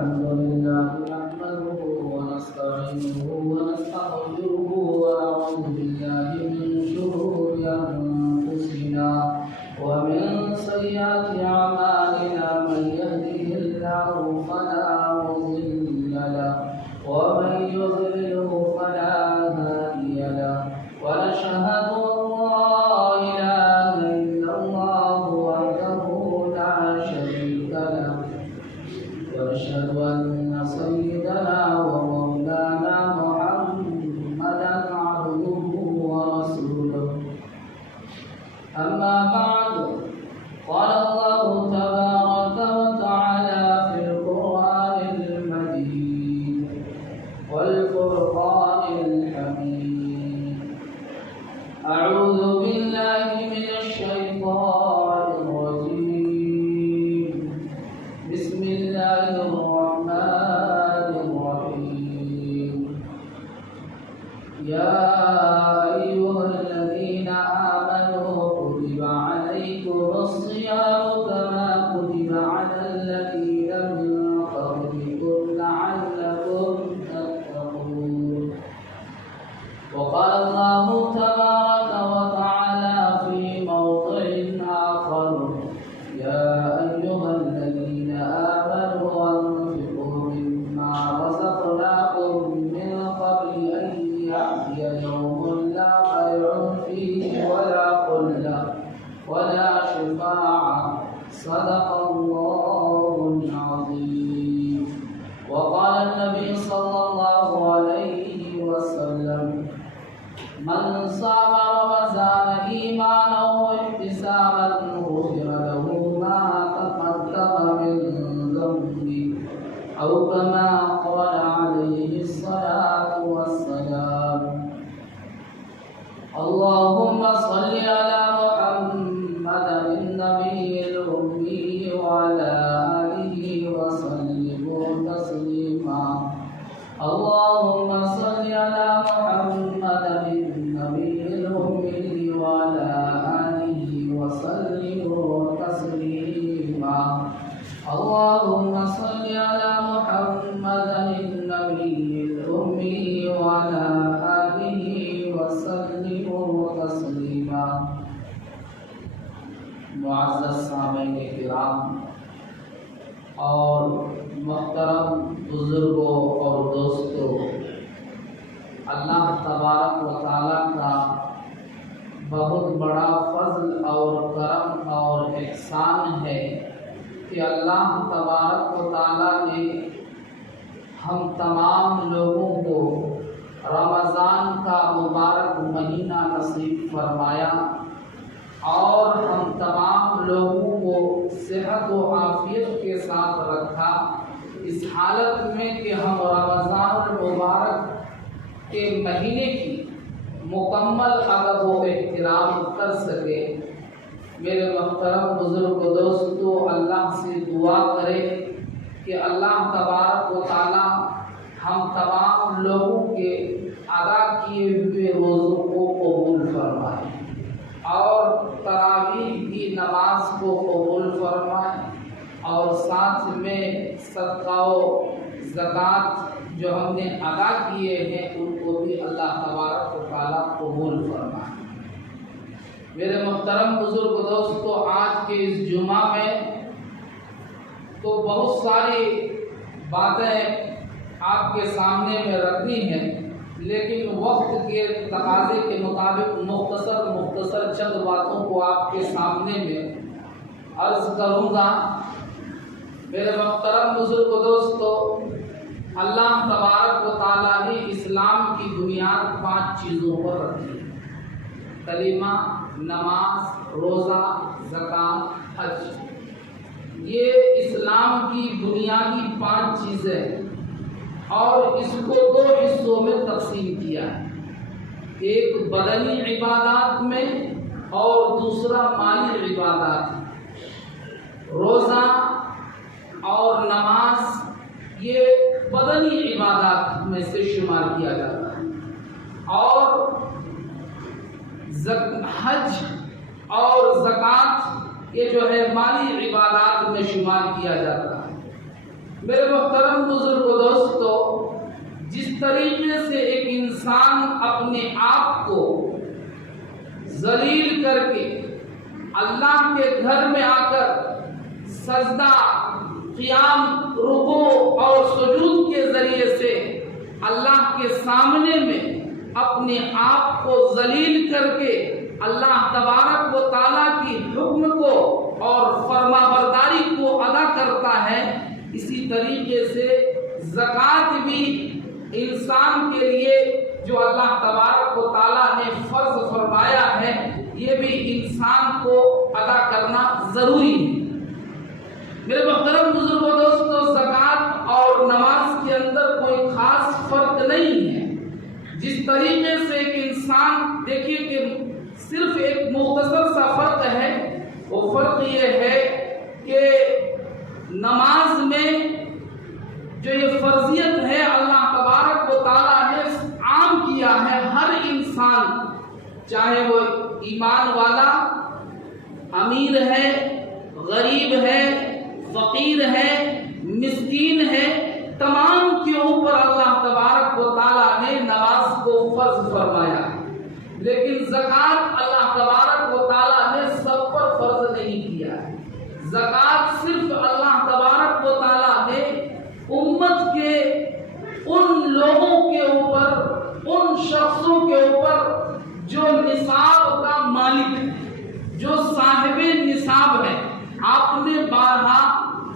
الحمد لله نحمده ونستعينه ونستغفره ونعوذ بالله من شرور أنفسنا ومن سيئات أعمالنا من يهده الله فلا مضل له ومن يضلله فلا هادي له ونشهد أن لا إله إلا الله وحده لا شريك له ونشهد أن سيدنا ومولانا محمدا عبده ورسوله أما بعد قال الله تبارك وتعالى في القرآن المجيد والفرقان الحميد أعوذ بالله من الشيطان الرجيم بسم الله الرحمن الرحيم يا أيها الذين آمنوا كتب عليكم الصيام كما كتب على الذين من قبلكم لعلكم تتقون وقال الله تبارك وتعالى في موضع آخر يا أيها الذين آمنوا أنفقوا مما رزقناكم من قبل أن يأتي يوم لا بيع فيه ولا خلة ولا شفاعة صدق الله العظيم وقال النبي صلى الله عليه وسلم من صام رمضان إيمانا واحتسابا غفر له ما تقدم من ذنبه أو كما قال عليه الصلاة والسلام اللهم صل على محمد النبي الأمي وعلى آله وسلم تسليما اللهم صل على محمد النبي الأمي وعلى آله وسلم تسليما اللهم صل على محمد النبي الأمي وعلى آله وسلم تسليما معزز سامعین کرام اور محترم بزرگوں اور دوستوں، اللہ تبارک و تعالیٰ کا بہت بڑا فضل اور کرم اور احسان ہے کہ اللہ تبارک و تعالیٰ نے ہم تمام لوگوں کو رمضان کا مبارک مہینہ نصیب فرمایا اور ہم تمام لوگوں کو صحت و عافیت کے ساتھ رکھا، اس حالت میں کہ ہم رمضان المبارک کے مہینے کی مکمل ادب و احترام کر سکے۔ میرے محترم بزرگ و دوستو، اللہ سے دعا کرے کہ اللہ تبارک و تعالی ہم تمام لوگوں کے ادا کیے ہوئے روزوں کو قبول فرمائے اور تراویح کی نماز کو قبول فرمائے اور ساتھ میں صدقہ و زکوٰۃ جو ہم نے ادا کیے ہیں ان کو بھی اللہ تبارک و تعالیٰ قبول فرمائے۔ میرے محترم بزرگ دوستو، آج کے اس جمعہ میں تو بہت ساری باتیں آپ کے سامنے میں رکھنی ہیں، لیکن وقت کے تقاضے کے مطابق مختصر چند باتوں کو آپ کے سامنے میں عرض کروں گا۔ میرے محترم بزرگ دوستو، اللہ تبارک و تعالیٰ نے اسلام کی بنیاد 5 چیزوں پر رکھی ہے: کلمہ، نماز، روزہ، زکوٰۃ، حج۔ یہ اسلام کی بنیادی 5 چیزیں ہیں اور اس کو 2 حصوں میں تقسیم کیا ہے، ایک بدنی عبادات میں اور دوسرا مالی عبادات۔ روزہ اور نماز یہ بدنی عبادات میں سے شمار کیا جاتا ہے اور حج اور زکوٰۃ یہ جو ہے مالی عبادات میں شمار کیا جاتا ہے۔ میرے محترم بزرگ دوستو، جس طریقے سے ایک انسان اپنے آپ کو ذلیل کر کے اللہ کے گھر میں آ کر سجدہ، قیام، رکوع اور سجود کے ذریعے سے اللہ کے سامنے میں اپنے آپ کو ذلیل کر کے اللہ تبارک و تعالیٰ کی حکم کو اور فرما برداری کو ادا کرتا ہے، اسی طریقے سے زکوٰۃ بھی انسان کے لیے جو اللہ تبارک و تعالیٰ نے فرض فرمایا ہے، یہ بھی انسان کو ادا کرنا ضروری ہے۔ میرے محترم بزرگوں دوستو، زکوٰۃ اور نماز کے اندر کوئی خاص فرق نہیں ہے۔ جس طریقے سے ایک انسان، دیکھیے کہ صرف ایک مختصر سا فرق ہے، وہ فرق یہ ہے کہ نماز میں جو یہ فرضیت ہے اللہ تبارک و تعالیٰ نے عام کیا ہے، ہر انسان چاہے وہ ایمان والا، امیر ہے، غریب ہے، فقیر ہے، مسکین ہے، تمام کے اوپر اللہ تبارک و تعالیٰ نے نماز کو فرض فرمایا۔ لیکن زکوٰۃ اللہ تبارک و تعالیٰ نے سب پر فرض نہیں کیا ہے۔ زکوٰۃ صرف اللہ تبارک و تعالیٰ نے امت کے ان لوگوں کے اوپر، ان شخصوں کے اوپر جو نصاب کا مالک ہے، جو صاحب نصاب ہے۔ آپ نے بارہا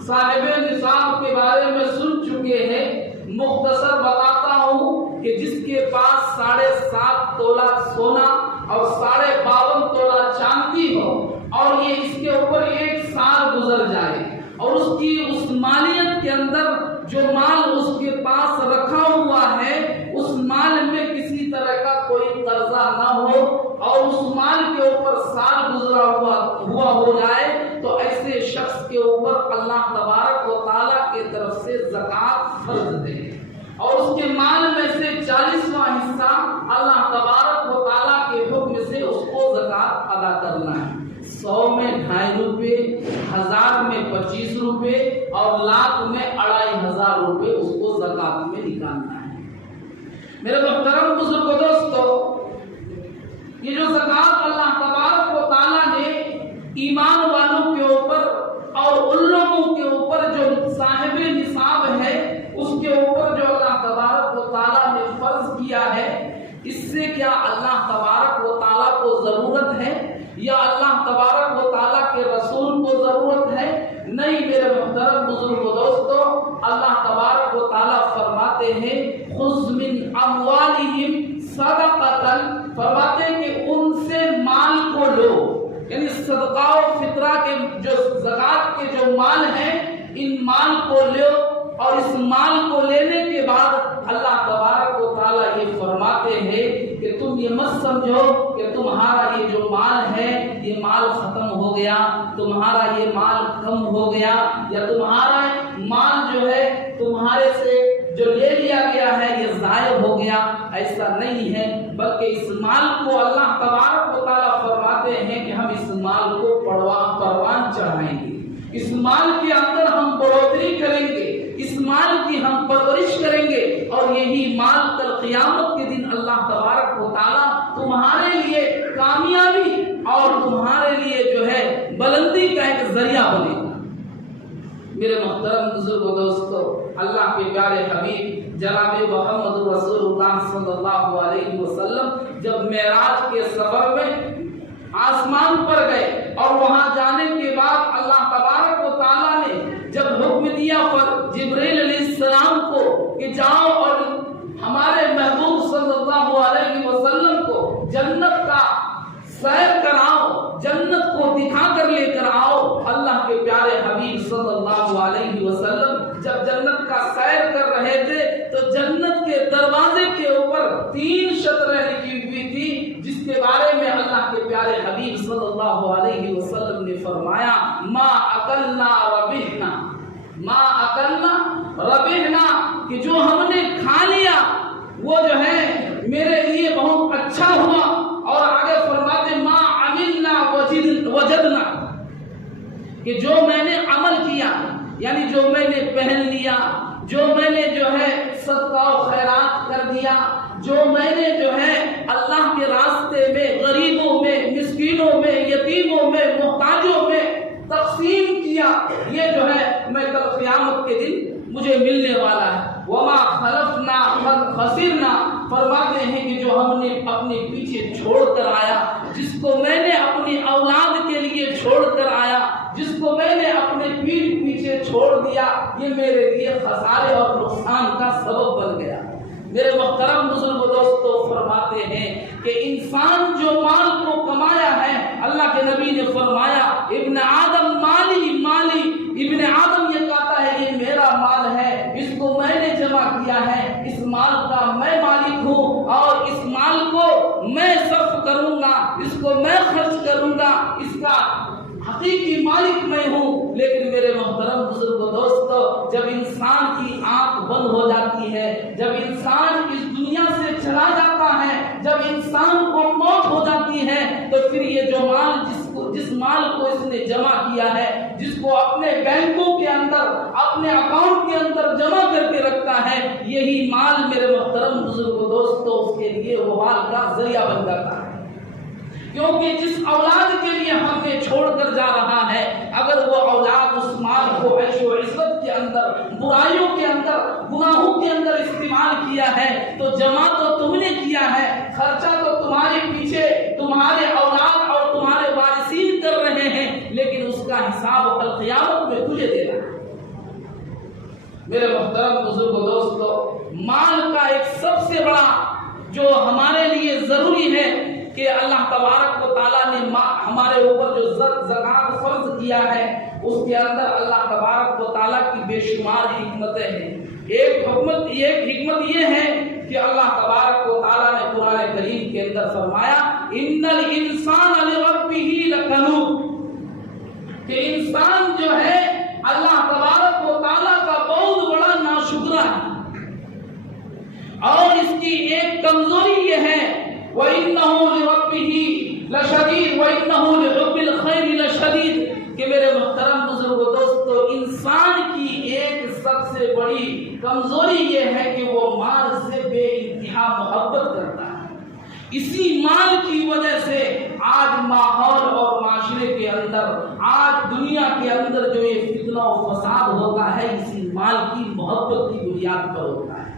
صاحب نصاب کے بارے میں سن چکے ہیں، مختصر بتاتا ہوں کہ جس کے پاس 7.5 تولہ سونا اور 52.5 تولہ چاندی ہو اور یہ اس کے اوپر 1 سال گزر جائے اور اس کی اس مالیت کے اندر جو مال اس کے پاس رکھا ہوا ہے، اس مال میں کسی طرح کا کوئی قرضہ نہ ہو اور اس مال کے اوپر سال گزرا ہوا ہو جائے، تو ایسے شخص کے اوپر اللہ تبارک و تعالیٰ کی طرف سے زکوٰۃ فرض ہے اور اس کے مال میں سے 40واں حصہ اللہ تبارک و تعالیٰ کے حکم سے اس کو زکوٰۃ ادا کرنا ہے۔ 100 میں 2.5 روپے، 1000 میں 25 روپے اور لاکھ میں 2500 روپے اس کو زکوٰۃ میں نکالنا ہے۔ میرے محترم بزرگوں دوستو، یہ جو زکوٰۃ اللہ تبارک و تعالیٰ نے ایمان والوں کے اوپر اور ان لوگوں کے اوپر جو صاحب نصاب ہے اس کے اوپر جو اللہ تبارک و تعالیٰ نے فرض کیا ہے، اس سے کیا اللہ تبارک و تعالیٰ کو ضرورت ہے یا اللہ تبارک و تعالیٰ کے رسول کو ضرورت ہے؟ نہیں میرے محترم بزرگوں دوستو، اللہ تبارک و تعالیٰ فرماتے ہیں خذ من اموالہم صدقۃ، فرماتے ہیں کہ ان سے مال کو لو، یعنی صدقہ و فطرہ کے جو زکوٰۃ کے جو مال ہیں، ان مال کو لو اور اس مال کو لینے کے بعد اللہ تبارک و تعالیٰ یہ فرماتے ہیں کہ تم یہ مت سمجھو کہ تمہارا یہ جو مال ہے یہ مال ختم ہو گیا، تمہارا یہ مال کم ہو گیا، یا تمہارا مال جو ہے تمہارے سے جو لے لیا گیا ہے یہ ضائع ہو گیا۔ ایسا نہیں ہے، بلکہ اس مال کو اللہ تبارک و تعالیٰ فرماتے ہیں کہ ہم اس مال کو پروان چڑھائیں گے، اس مال کے اندر ہم بڑھوتری کریں گے، اس مال کی ہم پرورش کریں گے اور یہی مال کل قیامت کے دن اللہ تبارک و تعالیٰ تمہارے لیے کامیابی اور تمہارے لیے جو ہے بلندی کا ایک ذریعہ بنے گا۔ میرے محترم بزرگوں دوستو، اللہ کے پیارے حبیب جناب محمد رسول اللہ صلی اللہ علیہ وسلم جب معراج کے سفر میں آسمان پر گئے اور وہاں جانے کے بعد اللہ تبارک و تعالیٰ نے جب حکم دیا پر جبرائیل علیہ السلام کو کہ جاؤ اور ہمارے محبوب صلی اللہ علیہ وسلم کو جنت کا سیر کراؤ، جنت کو دکھا کر لے کر آؤ، اللہ کے پیارے حبیب صلی اللہ علیہ وسلم جب جنت کا سیر کر رہے تھے تو جنت کے دروازے کے اوپر 3 شطریں لکھی ہوئی تھی، جس کے بارے میں اللہ کے پیارے حبیب صلی اللہ علیہ وسلم نے فرمایا ما اکلنا ربحنا، ما اکلنا ربحنا، کہ جو ہم نے کھا لیا وہ جو ہے میرے لیے بہت اچھا ہوا، اور آگے فرماتے ما عملنا وجدنا، کہ جو میں نے عمل کیا یعنی جو میں نے پہن لیا، جو میں نے جو ہے صدقہ و خیرات کر دیا، جو میں نے جو ہے اللہ کے راستے میں غریبوں میں، مسکینوں میں، یتیموں میں، محتاجوں میں تقسیم کیا، یہ جو ہے میں کل قیامت کے دن مجھے ملنے والا ہے۔ وما خلفنا قد خسرنا، فرماتے ہیں کہ جو ہم نے اپنے پیچھے چھوڑ کر آیا، جس کو میں نے اپنی اولاد کے لیے چھوڑ کر آیا، جس کو میں نے اپنے پیٹھ پیچھے چھوڑ دیا، یہ میرے لیے خسارے اور نقصان کا سبب بن گیا۔ میرے محترم بزرگ دوستو، فرماتے ہیں کہ انسان جو مال کو کمایا ہے، اللہ کے نبی نے فرمایا ابن آدم مالی مالی، ابن آدم یہ کہتا ہے یہ میرا مال ہے، اس کو میں نے جمع کیا ہے، اس مال کا میں مالک ہوں اور اس مال کو میں صرف کروں گا، اس کو میں خرچ کروں گا، اس کا حقیقی مالک میں ہوں۔ لیکن میرے محترم بزرگ دوستو، جب انسان کی آنکھ بند ہو جاتی ہے، جب انسان اس دنیا سے چلا جاتا ہے، جب انسان کو موت ہو جاتی ہے، تو پھر یہ جو مال جس مال کو اس نے جمع کیا ہے، جس کو اپنے بینکوں کے اندر، اپنے اکاؤنٹ کے اندر جمع کر کے رکھتا ہے، یہی مال میرے محترم بزرگ دوستو اس کے لیے وبال کا ذریعہ بن جاتا ہے۔ کیونکہ جس اولاد کے لیے ہم نے چھوڑ کر جا رہا ہے، اگر وہ اولاد اس مال کو عیش و عزت کے اندر، برائیوں کے اندر، گناہوں کے اندر استعمال کیا ہے، تو جمع تو تم نے کیا ہے، خرچہ تو تمہارے پیچھے تمہارے اولاد اور تمہارے وارثین کر رہے ہیں، لیکن اس کا حساب کل قیامت میں تجھے دینا ہے۔ میرے محترم بزرگ دوستو، مال کا ایک سب سے بڑا جو ہمارے لیے ضروری ہے کہ اللہ تبارک و تعالیٰ نے ہمارے اوپر جو زکوٰۃ فرض کیا ہے، اس کے اندر اللہ تبارک و تعالیٰ کی بے شمار حکمتیں ہیں۔ ایک حکمت یہ ہے کہ اللہ تبارک و تعالیٰ نے قرآن کریم کے اندر فرمایا ان الانسان لربہ لکنود، کہ انسان جو ہے اللہ تبارک و تعالیٰ کا بہت بڑا ناشکرا ہے، اور اس کی ایک کمزوری یہ ہے وَإِنَّهُ لِرَبِّهِ لَشَدِيدٌ وَإِنَّهُ لِحُبِّ الْخَيْرِ لَشَدِيدٌ، کہ میرے محترم بزرگ دوستو، انسان کی ایک سب سے بڑی کمزوری یہ ہے کہ وہ مال سے بے انتہا محبت کرتا ہے۔ اسی مال کی وجہ سے آج ماحول اور معاشرے کے اندر، آج دنیا کے اندر جو یہ فتنہ و فساد ہوتا ہے، اسی مال کی محبت کی بنیاد پر ہوتا ہے۔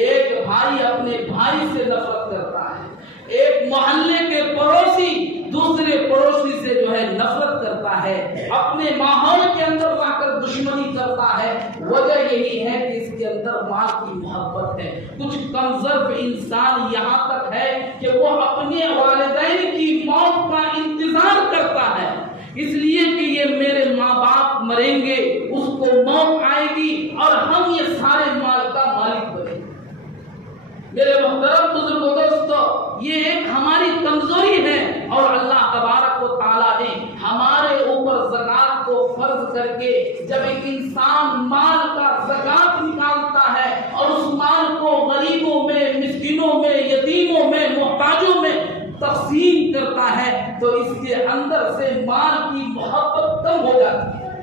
ایک بھائی اپنے بھائی سے نفرت کرتا ہے، ایک محلے کے پڑوسی دوسرے پڑوسی سے جو ہے نفرت کرتا ہے، اپنے ماحول کے اندر رہ کر دشمنی کرتا ہے، وجہ یہی ہے کہ اس کے اندر مال کی محبت ہے۔ کچھ کمزور انسان یہاں تک ہے کہ وہ اپنے والدین کی موت کا انتظار کرتا ہے، اس لیے کہ یہ میرے ماں باپ مریں گے، اس کو موت آئے گی اور ہم یہ سارے مال کا مالک بنیں گے۔ میرے محترم بزرگ دوستو، یہ ایک ہماری کمزوری ہے، اور اللہ تبارک و تعالیٰ نے ہمارے اوپر زکوٰۃ کو فرض کر کے جب ایک انسان مال کا زکوٰۃ نکالتا ہے اور اس مال کو غریبوں میں، مسکینوں میں، یتیموں میں، محتاجوں میں تقسیم کرتا ہے، تو اس کے اندر سے مال کی محبت کم ہو جاتی ہے۔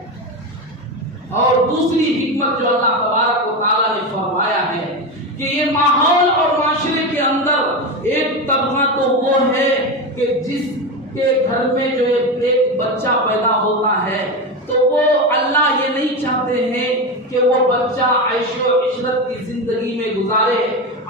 اور دوسری حکمت جو اللہ تبارک و تعالیٰ نے فرمایا ہے کہ یہ ماحول اور معاشرے کے اندر ایک طبقہ تو وہ ہے کہ جس کے گھر میں جو ایک بچہ پیدا ہوتا ہے، تو وہ اللہ یہ نہیں چاہتے ہیں کہ وہ بچہ عیش و عشرت کی زندگی میں گزارے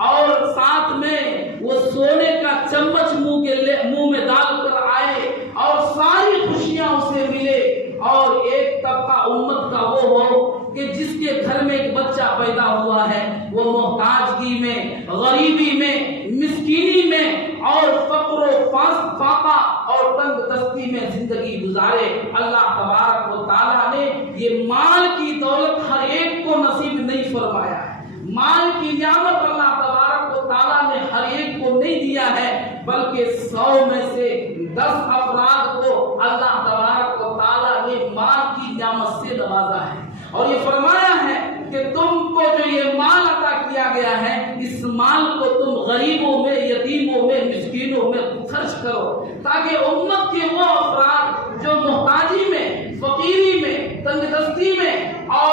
اور ساتھ میں وہ سونے کا چمچ منہ میں ڈال کر آئے اور ساری خوشیاں اسے ملے۔ اور ایک طبقہ امت کا وہ ہو کہ جس کے گھر میں ایک بچہ پیدا ہوا ہے، وہ محتاجگی میں، غریبی میں، مسکینی میں اور فقر و فاقہ اور تنگ دستی میں زندگی گزارے۔ اللہ تبارک و تعالیٰ نے یہ مال کی دولت ہر ایک کو نصیب نہیں فرمایا ہے، مال کی نعمت اللہ تبارک و تعالیٰ نے ہر ایک کو نہیں دیا ہے، بلکہ 100 میں سے 10 افراد کو اللہ تبارک و تعالیٰ نے مال کی نعمت سے نوازا ہے، اور یہ فرمایا ہے کہ تم کو جو یہ مال عطا کیا گیا ہے، اس مال کو تم غریبوں میں، یتیموں میں، مسکینوں میں خرچ کرو، تاکہ امت کے وہ افراد جو محتاجی میں، فقیری میں، تنگ دستی میں اور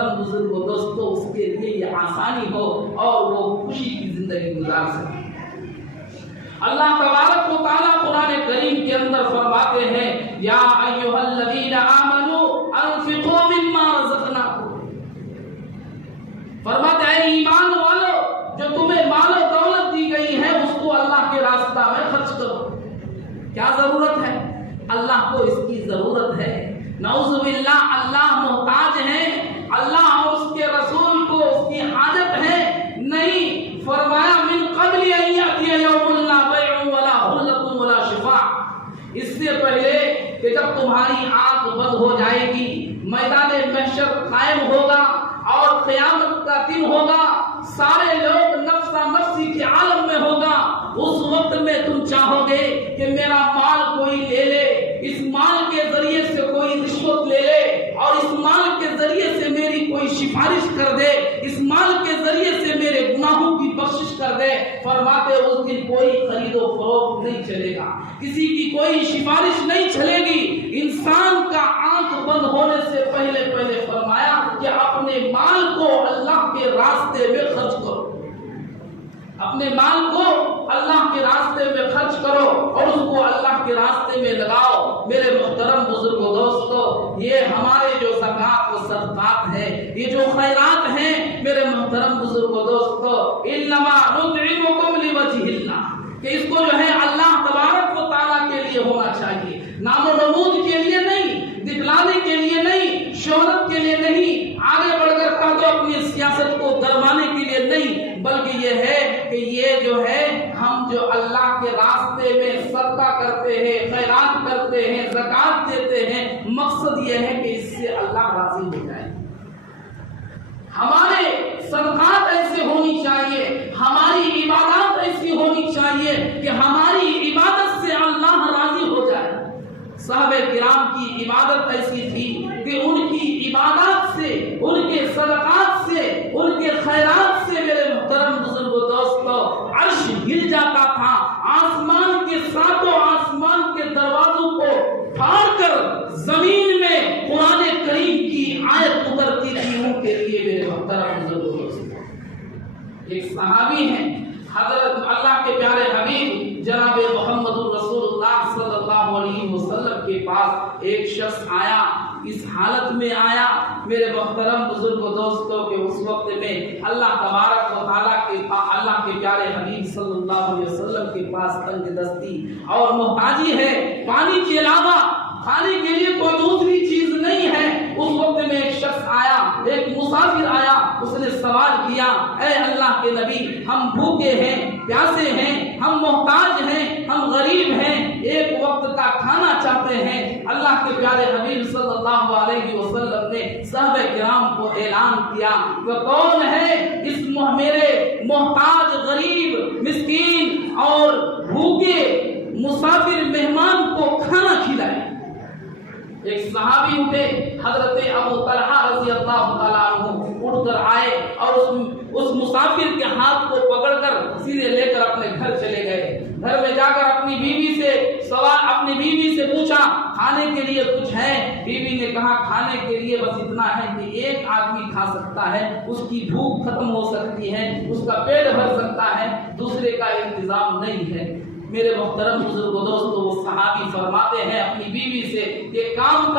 محترم بزرگوں دوستوں اس کے لیے یہ آسانی ہو اور وہ خوشی کی زندگی گزار سکے۔ اللہ تبارک و تعالیٰ قرآن کریم کے اندر فرماتے ہیں یا ایھا الذین آمنوا انفقوا مما رزقناکم، فرماتے ہیں ایمان والو جو تمہیں مال و دولت دی گئی ہے اس کو اللہ کے راستہ میں خرچ کرو۔ کیا ضرورت ہے؟ اللہ کو اس کی ضرورت ہے، نعوذ باللہ اللہ محتاج ہے، اللہ اور اس کے رسول کو اس کی حاجت ہے نہیں۔ فرمایا من قبل ان یاتی یوم لا بیع ولا خلۃ ولا شفاعۃ، اس سے پہلے کہ جب تمہاری آنکھ بند ہو جائے گی، میدان محشر قائم ہوگا اور قیامت کا دن ہوگا، سارے لوگ نفسا نفسی کے عالم میں ہوگا، اس وقت میں تم چاہو گے کہ میرا مال کوئی لے لے، اس مال کے ذریعے سے کوئی رشوت لے لے اور اس مال کے ذریعے سے میری کوئی سفارش کر دے، اس مال کے ذریعے سے میرے گناہوں کی بخشش کر دے۔ فرماتے اس دن کوئی خرید و فروخت نہیں چلے گا، کسی کی کوئی سفارش نہیں چلے گی۔ انسان کا آنکھ بند ہونے سے پہلے فرمایا کہ اپنے مال کو اللہ کے راستے میں خرچ کرو، اپنے مال کو اللہ کے راستے میں خرچ کرو اور اس کو اللہ کے راستے میں لگاؤ۔ میرے محترم بزرگوں دوستو، یہ ہمارے جو زکوٰۃ و صدقات ہیں، یہ جو خیرات ہیں، میرے محترم بزرگوں دوستو، انما نطعمکم لوجہ اللہ، کہ اس کو جو ہے اللہ تبارک و تعالیٰ کے لیے ہونا چاہیے، نام و نمود کے لیے نہیں، دکھلانے کے لیے نہیں، شہرت کے لیے نہیں، آگے بڑھ کر کہہ دو اپنی سیاست کو گرمانے کے لیے نہیں، بلکہ یہ ہے کہ یہ جو ہے ہم جو اللہ کے راستے میں صدقہ کرتے ہیں، خیرات کرتے ہیں، زکوٰۃ دیتے ہیں، مقصد یہ ہے کہ اس سے اللہ راضی ہو جائے۔ ہمارے صدقات ایسے ہونی چاہیے، ہماری عبادات ایسی ہونی چاہیے کہ ہماری عبادت سے اللہ راضی ہو جائے۔ صحابہ کرام کی عبادت ایسی تھی کہ ان کی عبادات سے، ان کے صدقات سے، ان کے خیرات سے میرے محترم بزرگوں دوستو عرش ہل جاتا تھا، آسمان کے ساتوں آسمان کے دروازوں کو پھاڑ کر زمین میں قرآن کریم کی آیت اترتی تھی ان کے لیے۔ میرے محترم بزرگوں دوستو ایک صحابی ہیں حضرت اللہ کے پیارے حبیب جناب محمد رسول اللہ صلی اللہ علیہ وسلم کے پاس ایک شخص آیا، اس حالت میں آیا میرے محترم بزرگوں دوستوں کہ اس وقت میں اللہ تبارک و تعالیٰ کے اللہ کے پیارے حبیب صلی اللہ علیہ وسلم کے پاس تنگ دستی اور محتاجی ہے، پانی کے علاوہ کھانے کے لیے کوئی دوسری چیز نہیں ہے۔ اس وقت میں ایک شخص آیا، ایک مسافر آیا، اس نے سوال کیا، اے اللہ کے نبی، ہم بھوکے ہیں، پیاسے ہیں، ہم محتاج ہیں، ہم غریب ہیں، ایک وقت کا کھانا چاہتے ہیں۔ اللہ کے پیارے حبیب صلی اللہ علیہ وسلم نے صحابہ کرام کو اعلان کیا کہ کون ہے اس میرے محتاج، غریب، مسکین اور بھوکے مسافر مہمان کو کھانا کھلائے۔ ایک صحابی اٹھے، حضرت ابو طلحہ رضی اللہ تعالیٰ عنہ اٹھ کر آئے اور اس مسافر کے ہاتھ کو پکڑ کر سیدھے لے کر اپنے گھر چلے گئے۔ گھر میں جا کر اپنی بیوی سے پوچھا کھانے کے لیے کچھ ہے؟ بیوی نے کہا کھانے کے لیے بس اتنا ہے کہ ایک آدمی کھا سکتا ہے، اس کی بھوک ختم ہو سکتی ہے، اس کا پیٹ بھر سکتا ہے، دوسرے کا انتظام نہیں ہے۔ میرے محترم بزرگوں دوستو وہ صحابی فرماتے ہیں اپنی بیوی سے ایک کام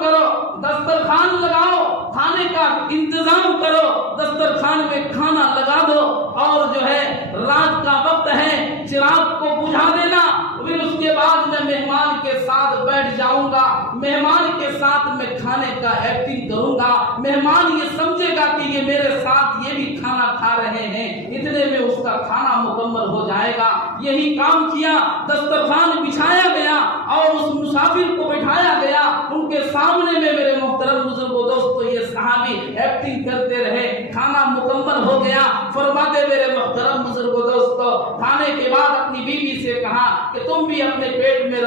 کرو، دسترخوان لگاؤ، کھانے کا انتظام کرو، دسترخوان میں کھانا لگا دو اور جو ہے رات کا وقت ہے چراغ کو بجھا دینا، پھر اس کے بعد میں مہمان کے ساتھ بیٹھ جاؤں گا، مہمان کے ساتھ میں کھانے کا ایکٹنگ کروں گا، مہمان یہ سمجھے گا کہ یہ میرے ساتھ یہ بھی کھانا کھا رہے ہیں، اتنے میں اس کا کھانا مکمل ہو جائے گا۔ یہی کام کیا، دسترخوان بچھایا گیا اور اس مسافر کو بٹھایا گیا، ان کے سامنے میں میرے محترم بزرگوں دوستو یہ صحابی ایکٹنگ کرتے رہے، کھانا مکمل ہو گیا۔ فرماتے میرے محترم بزرگوں دوستو کھانے کے بعد اپنی بیوی سے کہا کہ تم بھی اپنے پیٹ میں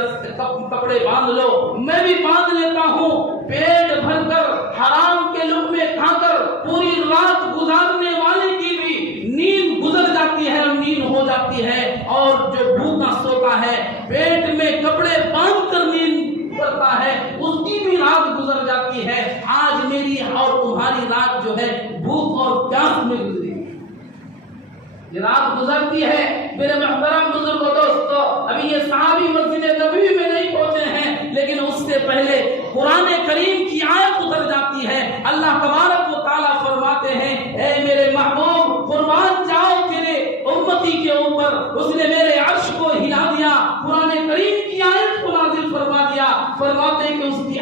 کپڑے باندھ لو، میں بھی باندھ لیتا ہوں۔ پیٹ بھر کر حرام کے لقمے کھا کر پوری رات گزارنے والے کی بھی نیند گزر جاتی ہے، نیند ہو جاتی ہے، اور جو بھوکا سوتا ہے پیٹ میں کپڑے باندھ کر نیند کرتا ہے اس کی بھی رات گزر جاتی ہے۔ آج میری اور رات جو ہے بھوک اور پیاس میں گزری، یہ رات گزرتی ہے میرے محترم بزرگ و دوستو۔ ابھی یہ صحابی مسجد نبوی میں نہیں پہنچے ہیں، لیکن اس سے پہلے قرآن کریم کی آیت اتر جاتی ہے۔ اللہ تبارک و تعالیٰ فرماتے ہیں اے میرے محبوب قربان جاؤ تیرے امتی کے اوپر، اس نے میرے عرش کو ہلا دیا، قرآن کریم کی آیت کو نازل فرما دیا۔ فرماتے ہیں کہ اس کی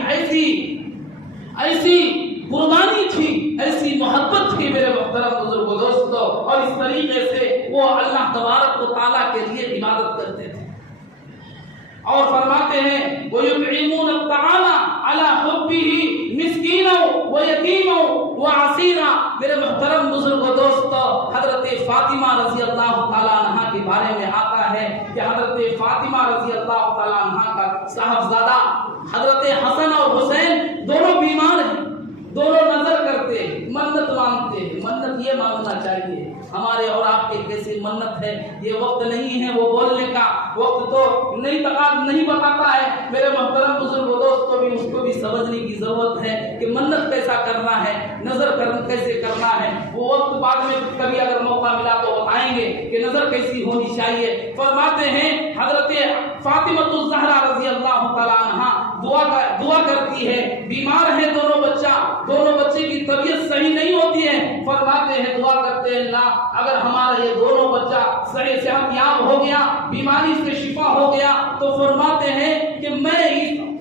ایسی قربانی تھی، ایسی محبت تھی میرے محترم بزرگ و دوستو، اور اس طریقے سے وہ اللہ تبارک و تعالیٰ کے لیے عبادت کرتے تھے۔ اور فرماتے ہیں وَيُطْعِمُونَ الطَّعَامَ عَلَى حُبِّهِ مِسْكِينًا وَيَتِيمًا وَعَسِيرًا۔ میرے محترم بزرگ و دوستو، حضرت فاطمہ رضی اللہ تعالیٰ عنہ کے بارے میں آتا ہے کہ حضرت فاطمہ رضی اللہ تعالیٰ عنہ کا صاحبزادہ حضرت حسن اور حسین دونوں بیمار ہیں، دونوں نظر کرتے ہیں، منت مانگتے ہیں۔ منت یہ مانگنا چاہیے، ہمارے اور آپ کے کیسی منت ہے، یہ وقت نہیں ہے وہ بولنے کا، وقت تو نہیں بتاتا ہے۔ میرے محترم بزرگ و دوستوں بھی اس کو بھی سمجھنے کی ضرورت ہے کہ منت کیسا کرنا ہے، نظر کیسے کرنا ہے۔ وہ وقت بعد میں کبھی اگر موقع ملا تو بتائیں گے کہ نظر کیسی ہونی چاہیے۔ فرماتے ہیں حضرت فاطمہ الزہرا رضی اللہ تعالیٰ عنہ دعا کرتی ہے، بیمار ہے دونوں بچے کی طبیعت صحیح نہیں ہوتی ہے۔ فرماتے ہیں دعا کرتے ہیں اللہ اگر ہمارا یہ دونوں بچہ صحیح صحت یاب ہو گیا، بیماری سے شفا ہو گیا، تو فرماتے ہیں کہ میں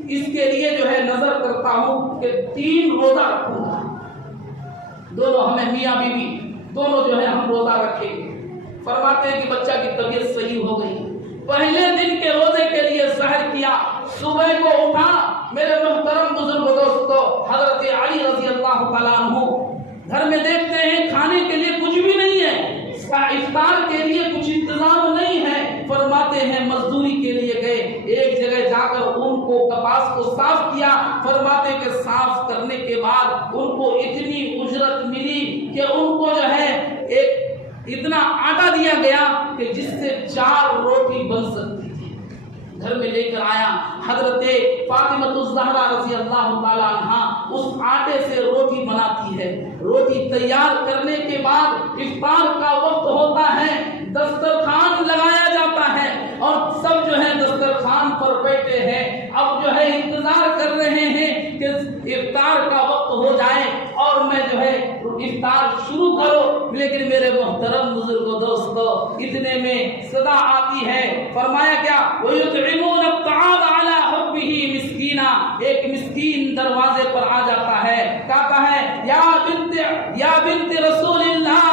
اس کے لیے جو ہے نظر کرتا ہوں کہ 3 روزہ رکھوں گا۔ دونوں ہمیں میاں بیوی دونوں جو ہے ہم روزہ رکھیں گے۔ فرماتے ہیں کہ بچہ کی طبیعت صحیح ہو گئی، پہلے دن کے روزے کے لیے سحر کیا، صبح کو اٹھا۔ میرے محترم بزرگ دوستو، حضرت علی رضی اللہ تعالیٰ عنہ گھر میں دیکھتے ہیں کھانے کے لیے کچھ بھی نہیں ہے، افطار کے لیے کچھ انتظام نہیں ہے۔ فرماتے ہیں مزدوری کے لیے گئے، ایک جگہ جا کر ان کو کپاس کو صاف کیا۔ فرماتے کہ صاف کرنے کے بعد ان کو اتنی اجرت ملی کہ ان کو جو ہے اتنا آٹا دیا گیا کہ جس سے 4 روٹی بن سکتی تھی۔ گھر میں لے کر آیا، حضرت فاطمہ الزہرا رضی اللہ تعالیٰ عنہ اس آٹے سے روٹی بناتی ہے۔ روٹی تیار کرنے کے بعد افطار کا وقت ہوتا ہے، دسترخوان لگایا جاتا ہے اور سب جو ہے دسترخوان پر بیٹھے ہیں، اب جو ہے انتظار کر رہے ہیں کہ افطار کا وقت ہو جائے اور میں جو ہے افطار شروع کرو۔ لیکن میرے محترم بزرگوں دوستو، اتنے میں صدا آتی ہے، فرمایا کیا وَيُطْعِمُونَ الطَّعَامَ عَلَى حُبِّهِ مِسْكِينًا۔ ایک مسکین دروازے پر آ جاتا ہے، کہتا ہے یا بنت رسول اللہ،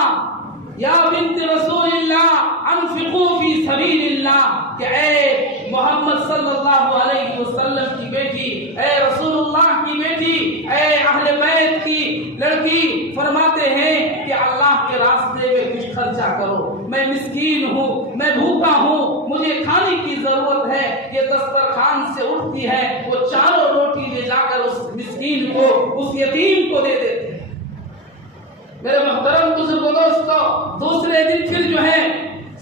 یا بنت رسول اللہ انفقوا فی سبیل اللہ، کہ اے محمد صلی اللہ علیہ وسلم کی بیٹی، اے رسول اللہ کی بیٹی، اے اہل بیت کی لڑکی، فرماتے ہیں کہ اللہ کے راستے میں کچھ خرچہ کرو، میں مسکین ہوں، میں بھوکا ہوں، مجھے کھانے کی ضرورت ہے۔ یہ دسترخوان سے اٹھتی ہے، وہ 4 روٹی لے جا کر اس مسکین کو، اس یتیم کو دے دیتے ہیں۔ میرے محترم بزرگوں دوستو، دوسرے دن پھر جو ہے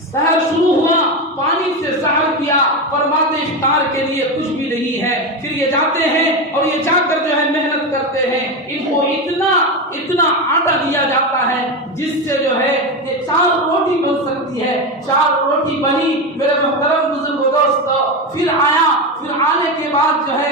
سحر شروع ہوا، پانی سے سحر کیا۔ فرماتے افطار کے لیے کچھ بھی نہیں ہے۔ پھر یہ جاتے ہیں اور یہ جا کر جو ہے محنت کرتے ہیں، ان کو اتنا آٹا دیا جاتا ہے جس سے جو ہے یہ 4 روٹی بن سکتی ہے۔ 4 روٹی بنی میرے محترم بزرگوں دوستو، پھر آنے کے بعد جو ہے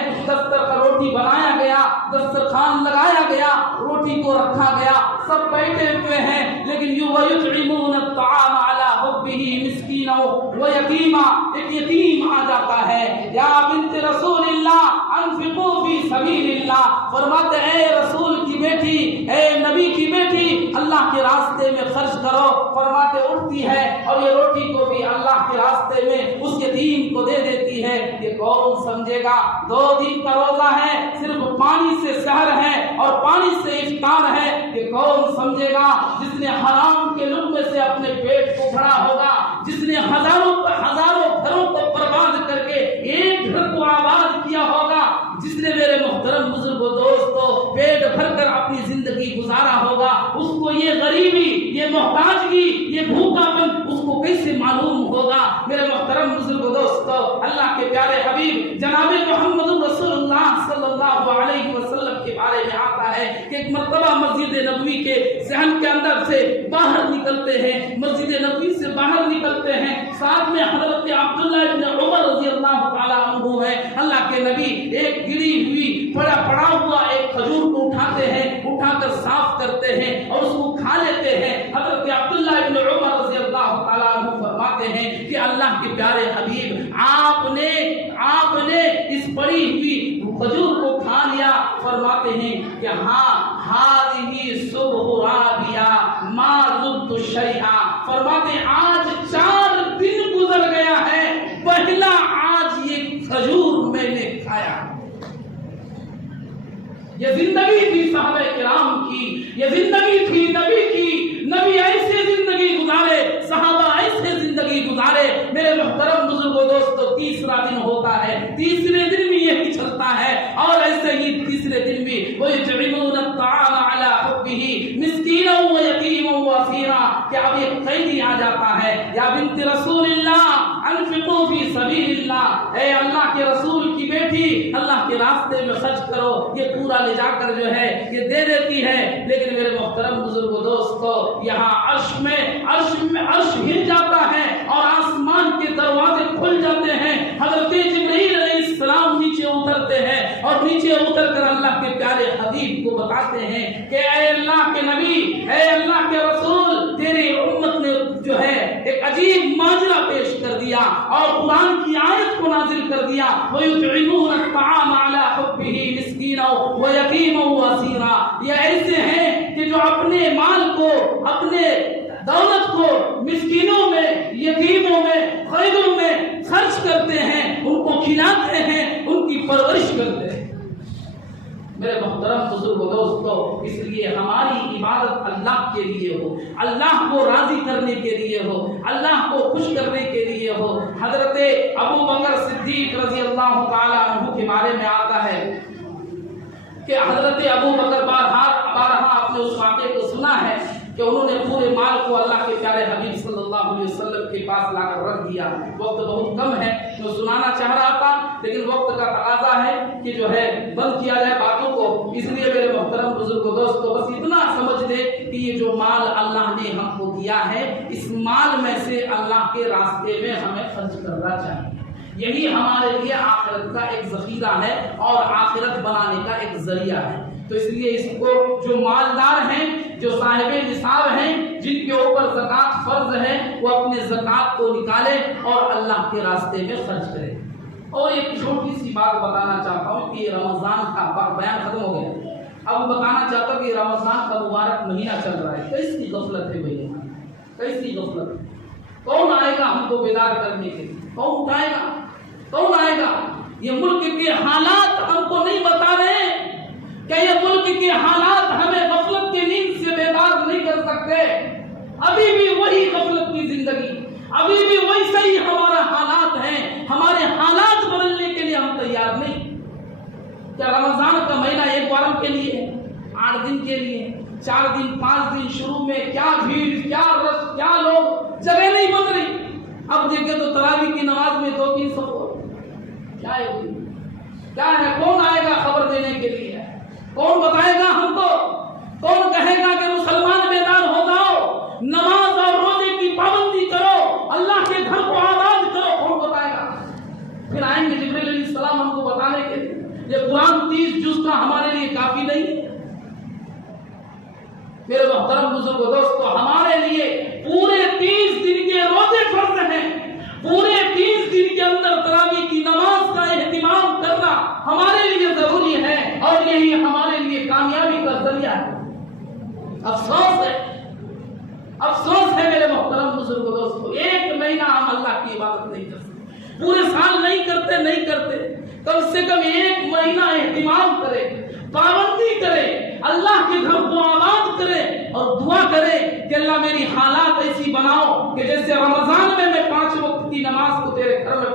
روٹی بنایا گیا، دسترخوان لگایا گیا، روٹی کو رکھا گیا، سب بیٹھے ہوئے ہیں، لیکن وَيُطْعِمُونَ الطَّعَامَ عَلَى حُبِّهِ مِسْكِينًا وَيَتِيمًا۔ ایک یتیم آ جاتا ہے، یا بنت رسول اللہ انفقوا فی سبیل اللہ، فرماتے اے رسول کی بیٹی، اے نبی کی بیٹی، اللہ کے راستے میں خرچ کرو۔ فرماتے اٹھتی ہے اور یہ روٹی کو بھی اللہ کے راستے میں اس یتیم کو دے دیتی ہے۔ یہ کون سمجھے گا 2 دن کا روزہ ہے، صرف پانی سے سحر ہے اور پانی سے افطار ہے۔ یہ کون سمجھے گا جس نے حرام کے لقمے سے اپنے پیٹ کو بھرا ہوگا، جس نے ہزاروں گھروں کو برباد کر کے ایک گھر کو آباد کیا ہوگا، جس نے میرے محترم بزرگوں دوستو پیٹ بھر کر اپنی زندگی گزارا ہوگا، اس کو یہ غریبی، یہ محتاجگی، یہ بھوکا پن اس کو کیسے معلوم ہوگا؟ میرے محترم بزرگوں دوستو، اللہ کے پیارے حبیب جناب محمد رسول اللہ صلی اللہ علیہ وسلم کے بارے میں آتا ہے کہ ایک مرتبہ مسجد نبوی کے صحن کے اندر سے باہر نکلتے ہیں، مسجد نبوی سے باہر نکلتے ہیں، ساتھ میں حضرت عبداللہ ابن عمر رضی اللہ تعالیٰ عنہ ہے۔ اللہ کے نبی ایک گری ہوئی پڑا ہوا ایک کھجور کو اٹھاتے ہیں، اٹھا کر صاف کرتے ہیں اور اس کو کھا لیتے ہیں۔ حضرت عبداللہ ابن عمر رضی اللہ تعالیٰ عنہ فرماتے ہیں کہ اللہ کے پیارے حبیب آپ نے اس پڑی ہوئی کھجور کو کھا لیا۔ فرماتے ہیں کہ ہاں ہذہ صبح رابعہ ما ذقت شیئا، فرماتے ہیں آج 4 دن گزر گیا ہے، پہلا آج یہ کھجور میں نے کھایا۔ یہ زندگی تھی صحابہ کرام کی، یہ زندگی تھی نبی کی، نبی ایسے زندگی گزارے، صحابہ ایسے زندگی گزارے۔ میرے محترم بزرگوں دوستو، تیسرا دن ہوتا ہے، تیسرے دن بھی یہی چلتا ہے، اور ایسے ہی تیسرے دن بھی وَيُطْعِمُونَ الطَّعَامَ عَلَىٰ حُبِّهِ مِسْكِينًا وَيَتِيمًا وَأَسِيرًا، کہ اب ایک قیدی آ جاتا ہے، یا بنت رسول اللہ انفقوا فی سبیل اللہ، اے اللہ کے رسول کی بیٹی اللہ کے راستے میں خرچ کرو۔ یہ پورا لے جا کر جو ہے یہ دے دیتی ہے، لیکن میرے محترم بزرگوں دوستو، یہاں عرش ہل جاتا ہے اور آسمان کے دروازے کھل جاتے ہیں۔ حضرت جبرائیل علیہ السلام نیچے اترتے ہیں اور نیچے اتر کر اللہ کے پیارے حبیب کو بتاتے ہیں کہ اے اللہ کے نبی، اے اللہ کے رسول، تیری امت نے جو ہے ایک عجیب ماجرا پیش کر دیا اور قرآن کی آیت کو نازل کر دیا، وَيُطْعِمُونَ الطَّعَامَ عَلَىٰ حُبِّهِ مِسْكِينًا وَيَتِيمًا وَأَسِيرًا، یہ ایسے ہیں کہ جو اپنے مال کو، اپنے دولت کو مسکینوں میں، یتیموں میں، قیدوں میں خرچ کرتے ہیں، ان کو کھلاتے ہیں، ان کی پرورش کرتے ہیں۔ میرے محترم بزرگوں دوستو، اس لیے ہماری عبادت اللہ کے لیے ہو، اللہ کو راضی کرنے کے لیے ہو، اللہ کو خوش کرنے کے لیے ہو۔ حضرت ابو بکر صدیق رضی اللہ تعالیٰ عنہ کے بارے میں آتا ہے کہ حضرت ابو بکر بارہا آپ نے اس واقعے کو سنا ہے کہ انہوں نے پورے مال کو اللہ کے پیارے حبیب صلی اللہ علیہ وسلم کے پاس لا کر رکھ دیا۔ وقت بہت کم ہے، میں سنانا چاہ رہا تھا لیکن وقت کا تقاضا ہے کہ جو ہے بند کیا جائے باتوں کو، اس لیے میرے محترم بزرگوں دوستو بس اتنا سمجھ دے کہ یہ جو مال اللہ نے ہم کو دیا ہے، اس مال میں سے اللہ کے راستے میں ہمیں خرچ کرنا چاہیے۔ یہی ہمارے لیے آخرت کا ایک ذخیرہ ہے اور آخرت بنانے کا ایک ذریعہ ہے۔ تو اس لیے اس کو جو مالدار ہیں، جو صاحب نصاب ہیں، جن کے اوپر زکوٰۃ فرض ہے، وہ اپنے زکوٰۃ کو نکالے اور اللہ کے راستے میں خرچ کرے۔ اور ایک چھوٹی سی بات بتانا چاہتا ہوں کہ رمضان کا بیان ختم ہو گیا، اب بتانا چاہتا ہوں کہ رمضان کا مبارک مہینہ چل رہا ہے، کیسی غفلت ہے بھائی، کیسی غفلت ہے۔ کون آئے گا ہم کو بیدار کرنے کے لیے؟ کون اٹھائے گا؟ کون آئے گا؟ یہ ملک کے حالات ہم کو نہیں بتا رہے کہ یہ ملک کے حالات ہمیں غفلت کی نیند سے بیدار نہیں کر سکتے۔ ابھی بھی وہی غفلت کی زندگی، ابھی بھی ویسے ہی ہمارا حالات ہیں، ہمارے حالات بدلنے کے لیے ہم تیار نہیں۔ کیا رمضان کا مہینہ ایک بارم کے لیے ہے؟ 8 دن کے لیے، 4 دن 5 دن شروع میں کیا بھیڑ، کیا رش، کیا لوگ، جگہ نہیں بن رہی۔ اب دیکھیں تو تراویح کی نماز میں 2-3 صف کیا ہے؟ کیا ہے؟ کون آئے گا خبر دینے کے لیے؟ کون بتائے گا ہم کو؟ کون کہے گا کہ مسلمان بیدار ہو جاؤ، نماز اور روزے کی پابندی کرو، اللہ کے گھر کو آباد کرو؟ کون بتائے گا؟ پھر آئیں گے جبرائیل علیہ السلام ہم کو بتانے کے لیے۔ یہ قرآن 30 جز کا ہمارے لیے کافی نہیں؟ میرے محترم بزرگوں دوستو، ہمارے لیے پورے 30 دن کے روزے فرض ہیں، پورے 30 دن کے اندر تراویح کی نماز کا اہتمام کرنا ہمارے لیے ضروری ہے، اور یہی ہمارے لیے کامیابی کا ذریعہ ہے۔ افسوس ہے میرے محترم بزرگوں دوستو، ایک مہینہ ہم اللہ کی عبادت نہیں کر سکتے، پورے سال نہیں کرتے، کم سے کم ایک مہینہ اہتمام کرے، پابندی کرے، اللہ کے گھر کو آباد کرے اور دعا کرے کہ اللہ میری حالات ایسی بناؤ کہ جیسے رمضان میں 5 وقت کی نماز کو تیرے گھر میں